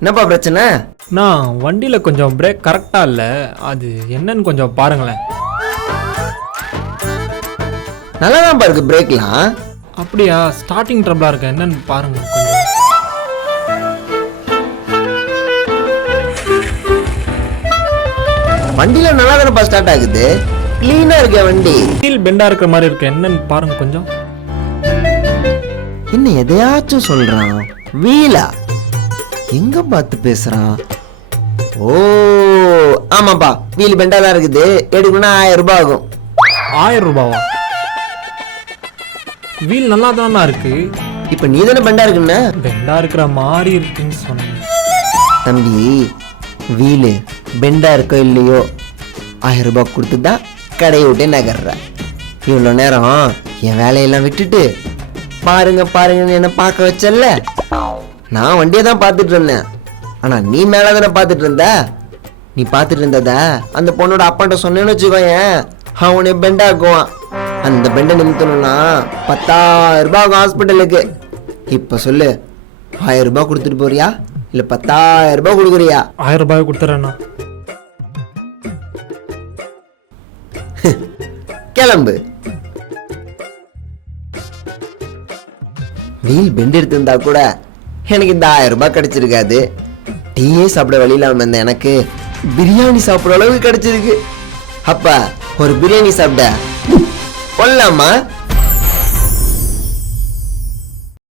என்னப்பா பிரச்சனை? நான் வண்டியில் கொஞ்சம் பிரேக் கரெக்டாக இல்லை, அது என்னன்னு கொஞ்சம் பாருங்களேன். நல்லா தான் இருக்கு பிரேக்லாம். அப்படியா? ஸ்டார்டிங் ட்ரபிளாக இருக்கு, என்னன்னு பாருங்க கொஞ்சம். வண்டியில நல்லா தானப்பா ஸ்டார்ட் ஆகுது, கிளீனா இருக்க வண்டி. வீல் பெண்டாக இருக்கிற மாதிரி இருக்கு, என்னன்னு பாருங்க கொஞ்சம். என்ன எதையாச்சும் சொல்றான்? வீலா? எங்க பார்த்து பேசுறான்? ஓ ஆமாப்பா, வீல் பெண்டா தான் இருக்குது, எடுக்கணும்னா 1000 ரூபாய் ஆகும். 1000 ரூபாவா? வீல் நல்லா தானே இருக்கு. இப்ப நீ தானே பெண்டா இருக்குன்னு? பெண்டா இருக்கிற மாதிரி இருக்குன்னு சொன்னேன். தம்பி, வீலு பெண்டா இருக்கோ இல்லையோ 1000 ரூபாய் கொடுத்து தான் கடையை விட்டே நகர்ற. இவ்வளோ நேரம் என் வேலையெல்லாம் விட்டுட்டு பாருங்க பாருங்கன்னு என்ன பார்க்க வச்சல்ல. நான் வண்டியை தான் பார்த்துட்டு இருந்தேன், ஆனா நீ மேலே தானே பார்த்துட்டு இருந்த. நீ பார்த்துட்டு இருந்தத அந்த பொண்ணோட அப்பாட்ட சொன்னேன்னு வச்சுக்கோயேன், அவனை பெண்டாக்குவான். அந்த பெண்டை நிமித்தணும்னா 10,000 ரூபாய் ஆகும் ஹாஸ்பிட்டலுக்கு. இப்போ சொல்லு, 1000 ரூபாய் கொடுத்துட்டு போறியா இல்லை 10,000 ரூபாய் கொடுக்குறியா? 1000 ரூபாய் கொடுத்துறேண்ணா. கிளம்பு. வீல் பெண்ட் எடுத்திருந்தா கூட எனக்கு இந்த 1000 ரூபாய் கிடைச்சிருக்காது. டீயே சாப்பிட வழி இல்லாம இருந்த எனக்கு பிரியாணி சாப்பிட்ற அளவுக்கு கிடைச்சிருக்கு. அப்ப ஒரு பிரியாணி சாப்பிட கொள்ளலாமா?